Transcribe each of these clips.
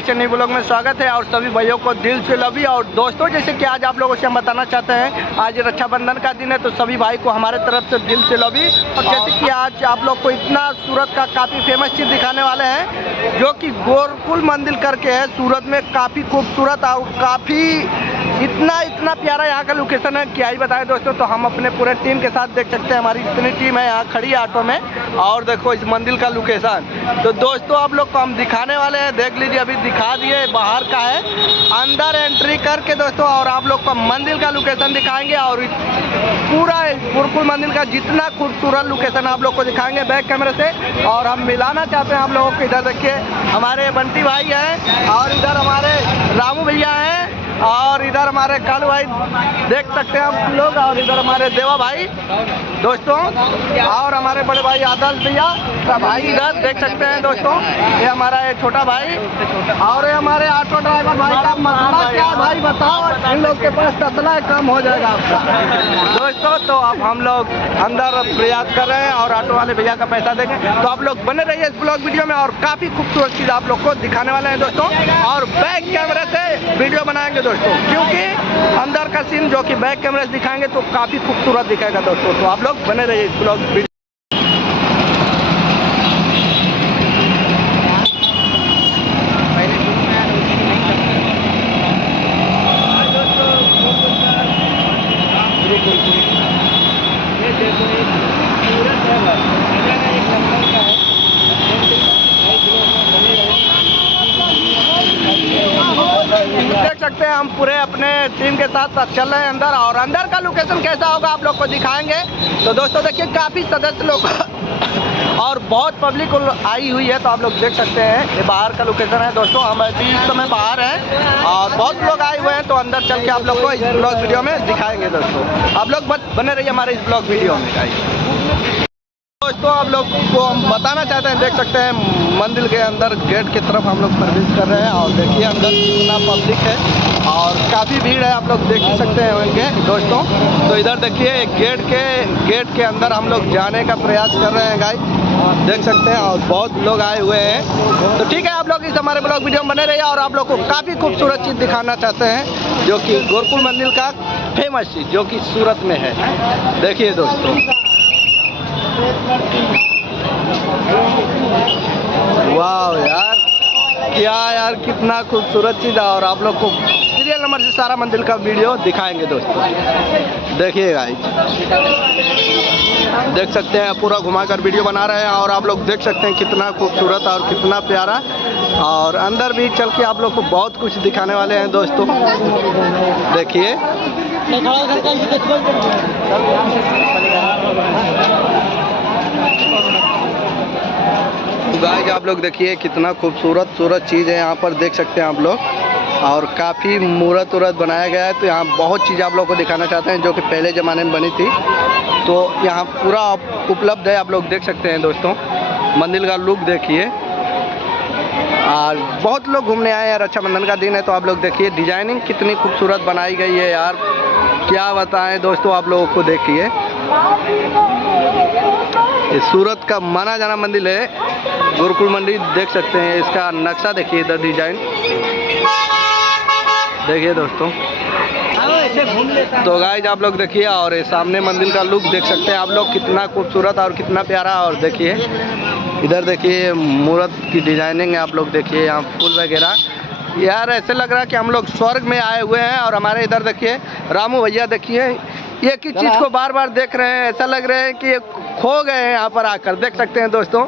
एक नई ब्लॉग में स्वागत है और सभी भाइयों को दिल से लवी। और दोस्तों, जैसे कि आज आप लोगों से हम बताना चाहते हैं, आज रक्षाबंधन का दिन है, तो सभी भाई को हमारे तरफ से दिल से लवी। और जैसे कि आज आप लोग को इतना सूरत का काफ़ी फेमस चीज़ दिखाने वाले हैं, जो कि गोरकुल मंदिर करके है सूरत में, काफ़ी खूबसूरत और काफ़ी इतना प्यारा यहाँ का लोकेशन है, क्या ही बताएं दोस्तों। तो हम अपने पूरे टीम के साथ देख सकते हैं, हमारी इतनी टीम है यहाँ खड़ी है ऑटो में, और देखो इस मंदिर का लोकेशन। तो दोस्तों आप लोग को हम दिखाने वाले हैं, देख लीजिए, अभी दिखा दिए, बाहर का है, अंदर एंट्री करके दोस्तों, और आप लोग को मंदिर का लोकेशन दिखाएंगे और पूरा गोरकुल मंदिर का जितना खूबसूरत लोकेशन आप लोग को दिखाएंगे बैक कैमरे से। और हम मिलाना चाहते हैं आप लोगों को, इधर देखिए हमारे बंटी भाई हैं, और इधर हमारे रामू भैया हैं, और इधर हमारे कालू भाई देख सकते हैं आप लोग, और इधर हमारे देवा भाई दोस्तों, और हमारे बड़े भाई आदर्श भैया का भाई इधर देख सकते हैं दोस्तों। ये हमारा ये छोटा भाई, और ये हमारे ऑटो ड्राइवर भाई का मसला क्या है भाई बताओ, इन लोग के पास तसला है, कम हो जाएगा आपका दोस्तों। तो अब हम लोग अंदर प्रयास कर रहे हैं और ऑटो वाले भैया का पैसा देंगे, तो आप लोग बने रहिए इस ब्लॉग वीडियो में, और काफ़ी खूबसूरत चीज़ आप लोग को दिखाने वाले हैं दोस्तों, और बैक कैमरे से वीडियो बनाएंगे दोस्तों, क्योंकि अंदर का सीन जो कि बैक कैमरे से दिखाएंगे तो काफ़ी खूबसूरत दिखेगा दोस्तों। तो आप लोग बने रहिए इस ब्लॉग वीडियो। देख सकते हैं हम पूरे अपने टीम के साथ चल रहे हैं अंदर, और अंदर का लोकेशन कैसा होगा आप लोग को दिखाएंगे। तो दोस्तों देखिए, काफ़ी सदस्य लोग और बहुत पब्लिक आई हुई है, तो आप लोग देख सकते हैं ये बाहर का लोकेशन है दोस्तों। हम अभी इस समय बाहर हैं और बहुत लोग आए हुए हैं, तो अंदर चल के आप लोग को इस ब्लॉग वीडियो में दिखाएंगे दोस्तों। आप लोग बस बने रहिए हमारे इस ब्लॉग वीडियो में। दोस्तों आप लोग को हम बताना चाहते हैं, देख सकते हैं मंदिर के अंदर गेट की तरफ हम लोग प्रवेश कर रहे हैं, और देखिए अंदर कितना पब्लिक है और काफ़ी भीड़ है, आप लोग देख ही सकते हैं होंगे दोस्तों। तो इधर देखिए गेट के अंदर हम लोग जाने का प्रयास कर रहे हैं गाइस, देख सकते हैं, और बहुत लोग आए हुए हैं। तो ठीक है, आप लोग इस हमारे ब्लॉग वीडियो में बने रहिए, और आप लोग को काफ़ी खूबसूरत चीज़ दिखाना चाहते हैं, जो कि गोरकुल मंदिर का फेमस चीज़ जो कि सूरत में है। देखिए दोस्तों, वाह यार, क्या यार, कितना खूबसूरत चीज़ है। और आप लोग को सीरियल नंबर से सारा मंदिर का वीडियो दिखाएंगे दोस्तों। देखिए गाइस, देख सकते हैं पूरा घुमाकर वीडियो बना रहे हैं, और आप लोग देख सकते हैं कितना खूबसूरत और कितना प्यारा। और अंदर भी चल के आप लोग को बहुत कुछ दिखाने वाले हैं दोस्तों। देखिए गाइस, आप लोग देखिए कितना खूबसूरत चीज़ है यहाँ पर, देख सकते हैं आप लोग, और काफ़ी मूर्त बनाया गया है। तो यहाँ बहुत चीज़ आप लोग को दिखाना चाहते हैं जो कि पहले ज़माने में बनी थी, तो यहाँ पूरा उपलब्ध है, आप लोग देख सकते हैं दोस्तों। मंदिर का लुक देखिए, और बहुत लोग घूमने आए हैं, रक्षाबंधन का दिन है, तो आप लोग देखिए डिजाइनिंग कितनी खूबसूरत बनाई गई है यार, क्या बताएं दोस्तों आप लोगों को। देखिए ये सूरत का माना जाना मंदिर है गोरकुल मंदिर, देख सकते हैं इसका नक्शा देखिए, इधर डिजाइन देखिए दोस्तों। तो गाइस आप लोग देखिए, और ये सामने मंदिर का लुक देख सकते हैं आप लोग, कितना खूबसूरत और कितना प्यारा। और देखिए इधर देखिए मूर्त की डिजाइनिंग है, आप लोग देखिए यहाँ फूल वगैरह, यार ऐसे लग रहा है कि हम लोग स्वर्ग में आए हुए हैं। और हमारे इधर देखिए रामू भैया, देखिए एक ही चीज़ को बार बार देख रहे हैं, ऐसा लग रहा है कि खो गए हैं यहाँ पर आकर, देख सकते हैं दोस्तों।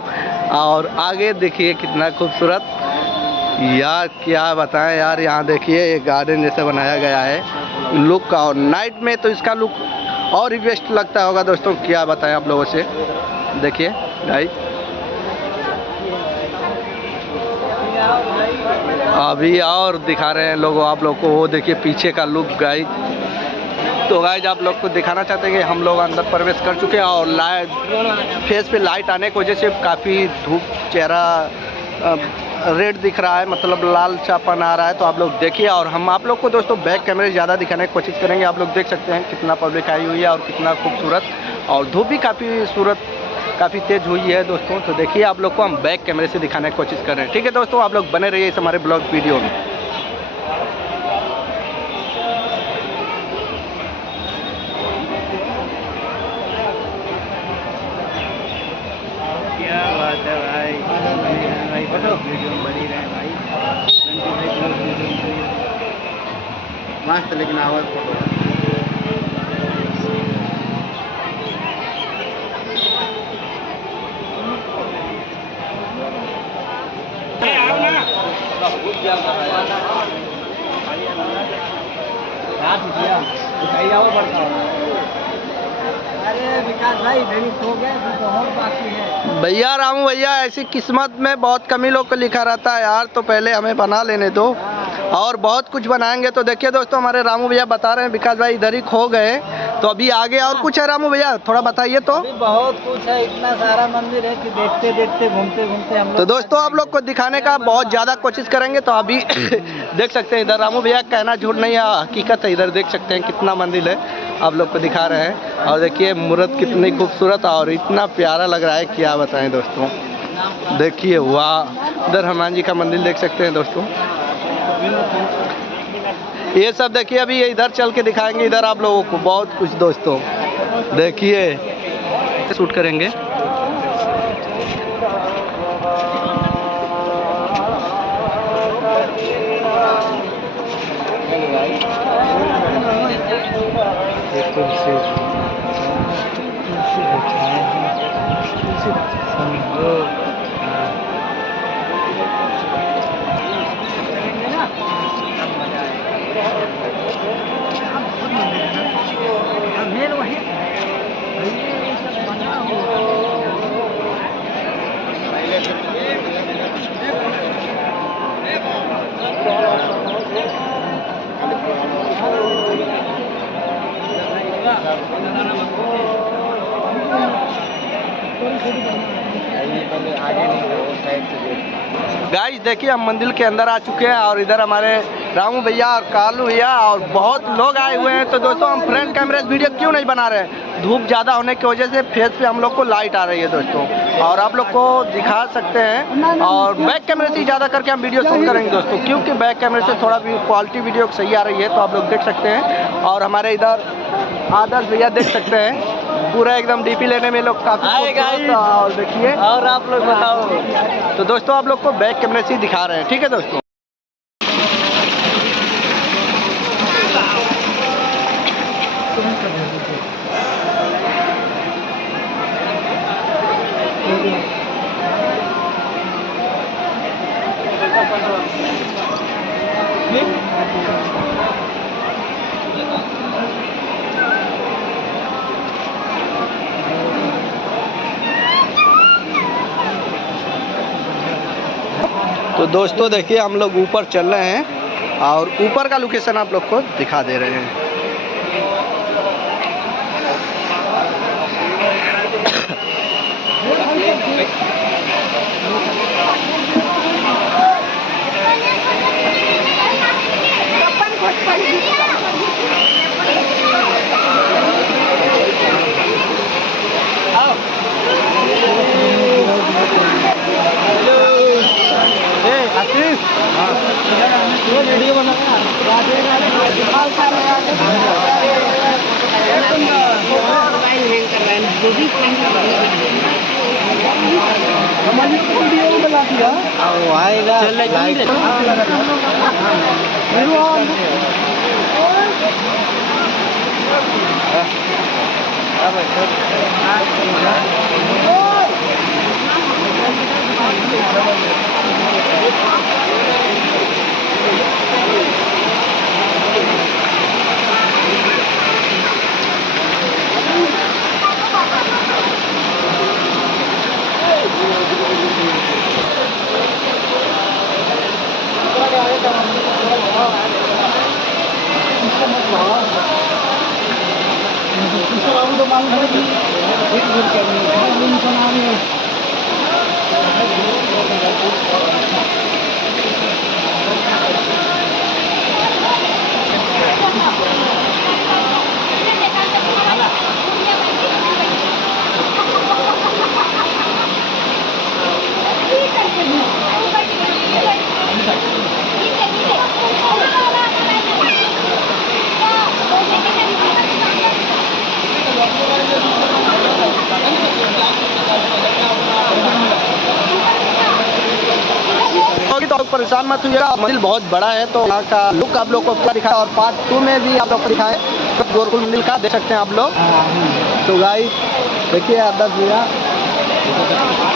और आगे देखिए कितना खूबसूरत यार, क्या बताएं यार, यहाँ देखिए एक गार्डन जैसा बनाया गया है लुक का, और नाइट में तो इसका लुक और ही बेस्ट लगता होगा दोस्तों, क्या बताएं आप लोगों से। देखिए गाइस, अभी और दिखा रहे हैं लोगों आप लोग को, वो देखिए पीछे का लुक गाइस। तो गाइस आप लोग को दिखाना चाहते हैं कि हम लोग अंदर प्रवेश कर चुके हैं, और लाइट फेस पे लाइट आने की वजह से काफ़ी धूप, चेहरा रेड दिख रहा है, मतलब लाल चापन आ रहा है। तो आप लोग देखिए, और हम आप लोग को दोस्तों बैक कैमरे से ज़्यादा दिखाने की कोशिश करेंगे। आप लोग देख सकते हैं कितना पब्लिक आई हुई है और कितना खूबसूरत, और धूप भी काफ़ी सूरत काफ़ी तेज़ हुई है दोस्तों। तो देखिए आप लोग को हम बैक कैमरे से दिखाने की कोशिश कर रहे हैं। ठीक है दोस्तों, आप लोग बने रहिए इस हमारे ब्लॉग वीडियो में। क्या बात है भाई, वीडियो बनी रहे भाई, मस्त लेकिन आवाज़ फोटो विकास भाई हो गया तो और बाकी है। भैया रामू भैया, ऐसी किस्मत में बहुत कमी लोग को लिखा रहता है यार, तो पहले हमें बना लेने दो और बहुत कुछ बनाएंगे। तो देखिए दोस्तों, हमारे रामू भैया बता रहे हैं विकास भाई इधर ही खो गए, तो अभी आगे और कुछ है रामू भैया, थोड़ा बताइए। तो अभी बहुत कुछ है, इतना सारा मंदिर है कि देखते देखते घूमते घूमते हम लोग। तो दोस्तों आप लोग को दिखाने का बहुत ज़्यादा कोशिश करेंगे। तो अभी देख सकते हैं इधर रामू भैया कहना झूठ नहीं है, हकीकत है। इधर देख सकते हैं कितना मंदिर है, आप लोग को दिखा रहे हैं। और देखिए मूर्त कितनी खूबसूरत और इतना प्यारा लग रहा है, क्या बताएं दोस्तों। देखिए वाह, इधर हनुमान जी का मंदिर देख सकते हैं दोस्तों। ये सब देखिए अभी इधर चल के दिखाएंगे इधर आप लोगों को बहुत कुछ दोस्तों। देखिए शूट करेंगे। गाइस देखिए हम मंदिर के अंदर आ चुके हैं और इधर हमारे रामू भैया और कालू भैया और बहुत लोग आए हुए हैं। तो दोस्तों हम फ्रंट कैमरे से वीडियो क्यों नहीं बना रहे हैं, धूप ज़्यादा होने की वजह से फेस पे हम लोग को लाइट आ रही है दोस्तों, और आप लोग को दिखा सकते हैं। और बैक कैमरे से ज़्यादा करके हम वीडियो शूट करेंगे दोस्तों, क्योंकि बैक कैमरे से थोड़ा भी क्वालिटी वीडियो सही आ रही है, तो आप लोग देख सकते हैं। और हमारे इधर आदर्श भैया देख सकते हैं, पूरा एकदम डीपी लेने में लोग काफ़ी। और देखिए और आप लोग बताओ। तो दोस्तों आप लोग को बैक कैमरे से ही दिखा रहे हैं। ठीक है दोस्तों। तो दोस्तों देखिए हम लोग ऊपर चल रहे हैं और ऊपर का लोकेशन आप लोग को दिखा दे रहे हैं। वीडियो बना परेशान मत हुइएगा, मंदिर बहुत बड़ा है तो यहाँ का लुक आप लोग को पूरा दिखाया और पार्ट 2 में भी आप लोग को दिखाए गोरखुल मंदिर का, देख सकते हैं आप लोग। तो गाइस देखिए आदर्श भैया,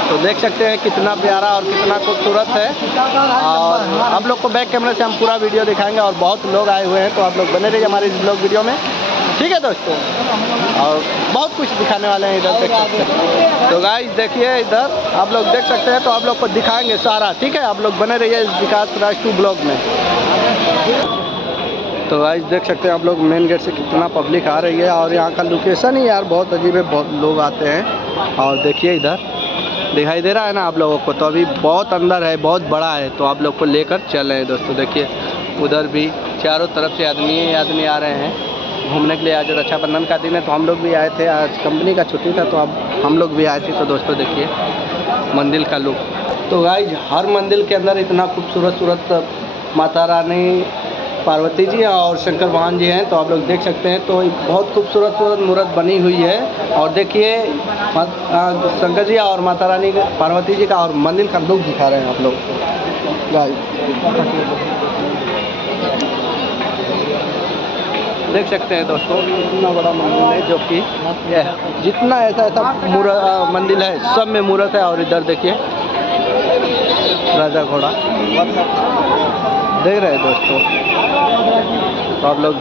तो देख सकते हैं कितना प्यारा और कितना खूबसूरत है। और आप लोग को बैक कैमरे से हम पूरा वीडियो दिखाएंगे और बहुत लोग आए हुए हैं, तो आप लोग बने रहिए हमारे इस ब्लॉग वीडियो में, ठीक है दोस्तों। और बहुत कुछ दिखाने वाले हैं इधर, देख सकते हैं। तो गाइस देखिए इधर आप लोग देख सकते हैं, तो आप लोग को दिखाएंगे सारा, ठीक है। आप लोग बने रहिए इस विकास राज 2 ब्लॉग में। तो गाइस देख सकते हैं आप लोग मेन गेट से कितना पब्लिक आ रही है और यहाँ का लोकेशन ही यार बहुत अजीब है, बहुत लोग आते हैं। और देखिए इधर दिखाई दे रहा है ना आप लोगों को, तो अभी बहुत अंदर है, बहुत बड़ा है, तो आप लोग को लेकर चल रहे हैं दोस्तों। देखिए उधर भी चारों तरफ से आदमी आ रहे हैं घूमने के लिए। आज रक्षाबंधन का दिन है तो हम लोग भी आए थे, आज कंपनी का छुट्टी था तो अब हम लोग भी आए थे। तो दोस्तों देखिए मंदिर का लुक। तो गाइस हर मंदिर के अंदर इतना खूबसूरत माता रानी, पार्वती जी और शंकर भगवान जी हैं, तो आप लोग देख सकते हैं। तो बहुत खूबसूरत मूर्त बनी हुई है। और देखिए शंकर जी और माता रानी पार्वती जी का और मंदिर का लुक दिखा रहे हैं आप लोग गाइस, देख सकते हैं दोस्तों। इतना बड़ा मंदिर है जो कि जितना ऐसा मंदिर है सब में मूर्त है। और इधर देखिए राजा घोड़ा देख रहे हैं दोस्तों, तो आप लोग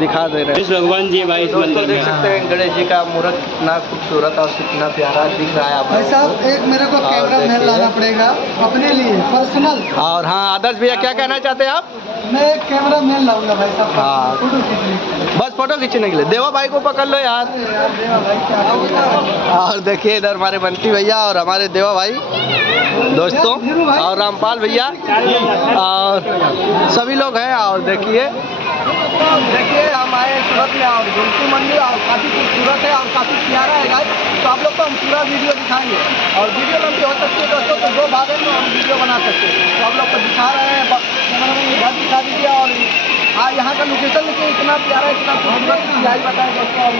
दिखा दे रहे हैं भगवान जी भाई इस दोस्तों, देख सकते हैं गणेश जी का मूर्त कितना खूबसूरत और कितना प्यारा दिख रहा है आप भाई साहब एक मेरे को कैमरा मैन लाना पड़ेगा अपने लिए पर्सनल। और हाँ आदर्श भैया क्या कहना चाहते हैं आप? मैं एक कैमरा मैन लाऊंगा भाई साहब, हाँ। फोटो खींचने। बस फोटो खींचने के लिए देवा भाई को पकड़ लो यार। और देखिए इधर हमारे बंटी भैया और हमारे देवा भाई दोस्तों और रामपाल भैया और सभी लोग हैं। और देखिए हम आए सूरत में और गोरखुल मंदिर और काफ़ी खूबसूरत है और काफ़ी प्यारा है गाइस। तो आप लोग को हम पूरा वीडियो दिखाएंगे और वीडियो लंबी हो सकती है दोस्तों, तो 2 भाग में हम वीडियो बना सकते हैं। तो आप लोग को दिखा रहे हैं, कैमरा में इधर दिखा दीजिए। और हाँ यहाँ का लोकेशन देखिए इतना प्यारा है, इतना खूबसूरत, क्या ही बताएं दोस्तों। और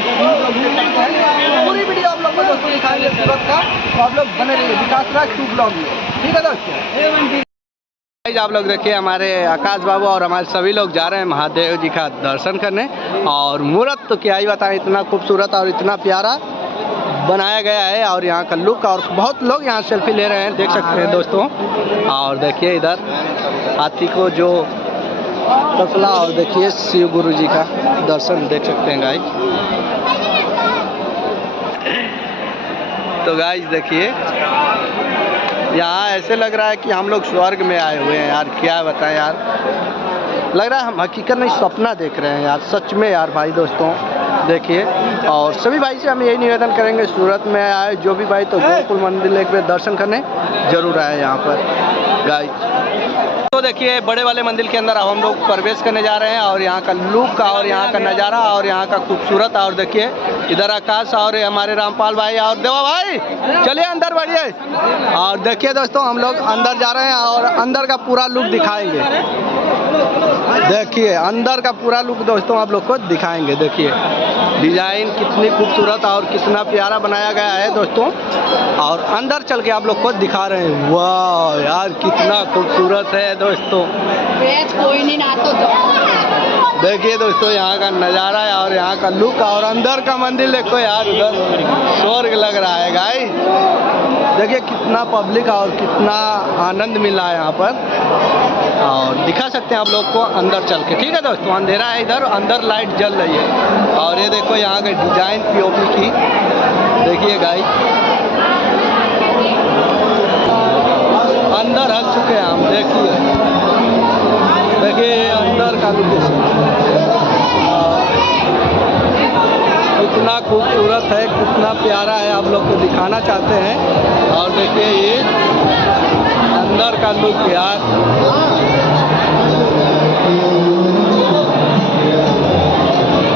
पूरी वीडियो आप लोग को दोस्तों दिखाएंगे सूरत का, तो आप लोग बने रहिए विकास राज 2 ब्लॉग में, ठीक है दोस्तों। आप लोग देखिए हमारे आकाश बाबू और हमारे सभी लोग जा रहे हैं महादेव जी का दर्शन करने। और मूर्त तो क्या ही बताएं, इतना खूबसूरत और इतना प्यारा बनाया गया है। और यहाँ का लुक, और बहुत लोग यहाँ सेल्फी ले रहे हैं, देख सकते हैं दोस्तों। और देखिए इधर हाथी को जो तसला, और देखिए शिव गुरु जी का दर्शन देख सकते हैं गाइस। तो गाइस देखिए यहाँ ऐसे लग रहा है कि हम लोग स्वर्ग में आए हुए हैं यार, क्या बताएं यार, लग रहा है हम हकीकत में सपना देख रहे हैं यार, सच में यार भाई दोस्तों देखिए। और सभी भाई से हम यही निवेदन करेंगे, सूरत में आए जो भी भाई तो गोरखुल मंदिर एक बार दर्शन करने जरूर आए यहाँ पर गाइस। तो देखिए बड़े वाले मंदिर के अंदर अब हम लोग प्रवेश करने जा रहे हैं और यहाँ का लुक और यहाँ का नज़ारा और यहाँ का खूबसूरत। और देखिए इधर आकाश और हमारे रामपाल भाई और देवा भाई, चलिए अंदर बढ़िए। और देखिए दोस्तों हम लोग अंदर जा रहे हैं और अंदर का पूरा लुक दिखाएंगे। देखिए अंदर का पूरा लुक दोस्तों आप लोग को दिखाएंगे। देखिए डिज़ाइन कितनी खूबसूरत और कितना प्यारा बनाया गया है दोस्तों, और अंदर चल के आप लोग को दिखा रहे हैं। वाह यार कितना खूबसूरत है दोस्तों, कोई नहीं ना तो देखिए दोस्तों यहाँ का नज़ारा है और यहाँ का लुक। और अंदर का मंदिर देखो यार, उधर स्वर्ग लग रहा है गाइस। देखिए कितना पब्लिक और कितना आनंद मिला है यहाँ पर, और दिखा सकते हैं आप लोग को अंदर चल के, ठीक है दोस्तों। अंधेरा है इधर, अंदर लाइट जल रही है। और ये देखो यहाँ के डिज़ाइन पीओपी की, देखिए गाइस अंदर हल चुके हैं हम। देखिए अंदर का लोकेशन कितना खूबसूरत है, कितना प्यारा है, आप लोग को दिखाना चाहते हैं। और देखिए ये अंदर का लुक यार,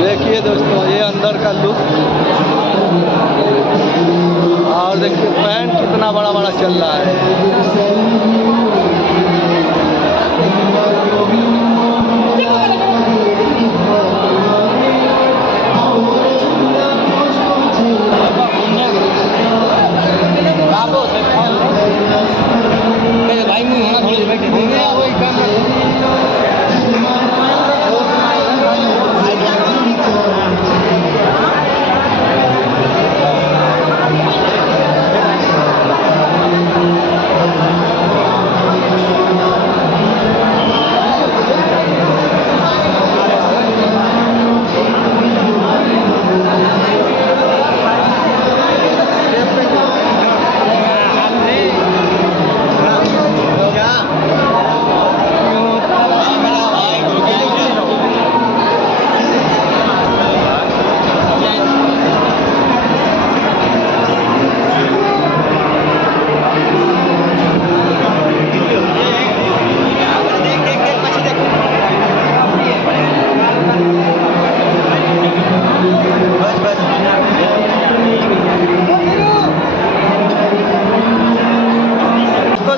देखिए दोस्तों ये अंदर का लुक। और देखिए फैन कितना बड़ा बड़ा चल रहा है। भाई मुझे होना थोड़ी बैठे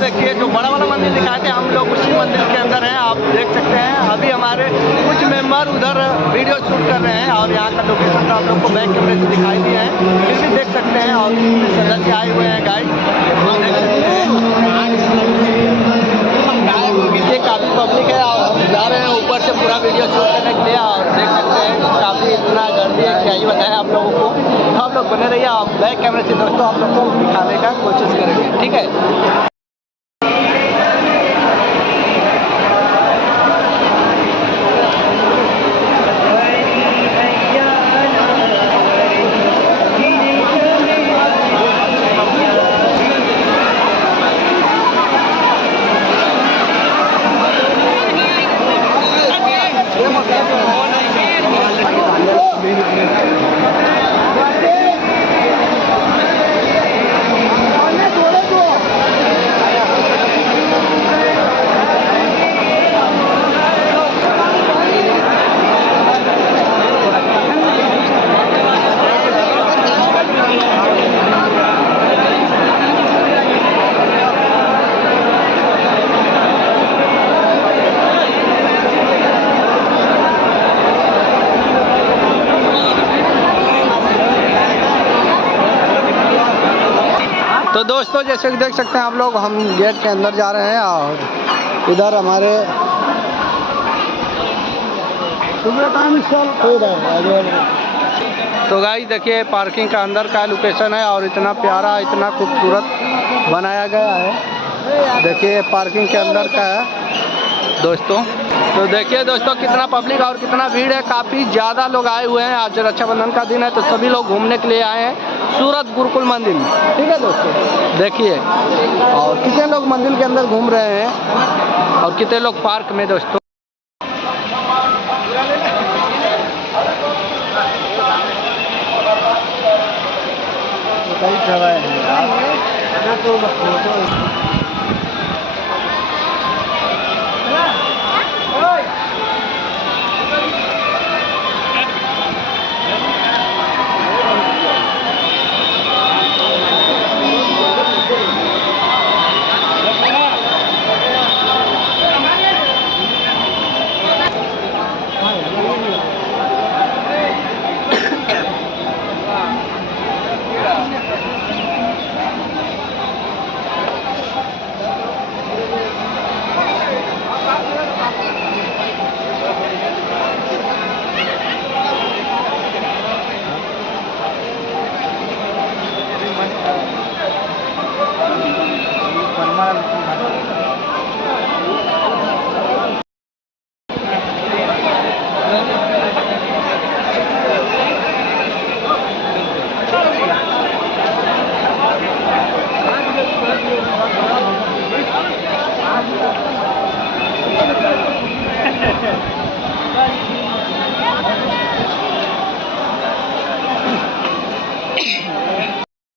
देखिए जो बड़ा वाला मंदिर दिखाए थे हम लोग उसी मंदिर के अंदर हैं, आप देख सकते हैं। अभी हमारे कुछ मेंबर उधर वीडियो शूट कर रहे हैं और यहाँ का लोकेशन तो आप लोग को बैक कैमरे से दिखाई दिए हैं, फिर भी देख सकते हैं। और सदस्य आए हुए हैं गाइड, देख सकते हैं। ये काफ़ी पब्लिक है और हम जा रहे हैं ऊपर से पूरा वीडियो शूट करने के लिए। और देख सकते हैं काफ़ी इतना गर्दी है, क्या ही बताएं आप लोगों को। तो आप लोग बने रहिए, आप बैक कैमरे से दोस्तों आप लोग को दिखाने का कोशिश करेंगे, ठीक है। तो दोस्तों जैसे कि देख सकते हैं आप लोग, हम गेट के अंदर जा रहे हैं और इधर हमारे तो गाइस देखिए पार्किंग का अंदर का लोकेशन है और इतना प्यारा इतना खूबसूरत बनाया गया है। देखिए पार्किंग के अंदर का है दोस्तों। तो देखिए दोस्तों कितना पब्लिक और कितना भीड़ है, काफ़ी ज़्यादा लोग आए हुए हैं। आज रक्षाबंधन का दिन है तो सभी लोग घूमने के लिए आए हैं सूरत गुरुकुल मंदिर, ठीक है दोस्तों। देखिए और कितने लोग मंदिर के अंदर घूम रहे हैं और कितने लोग पार्क में दोस्तों। कई जगह है यार, तो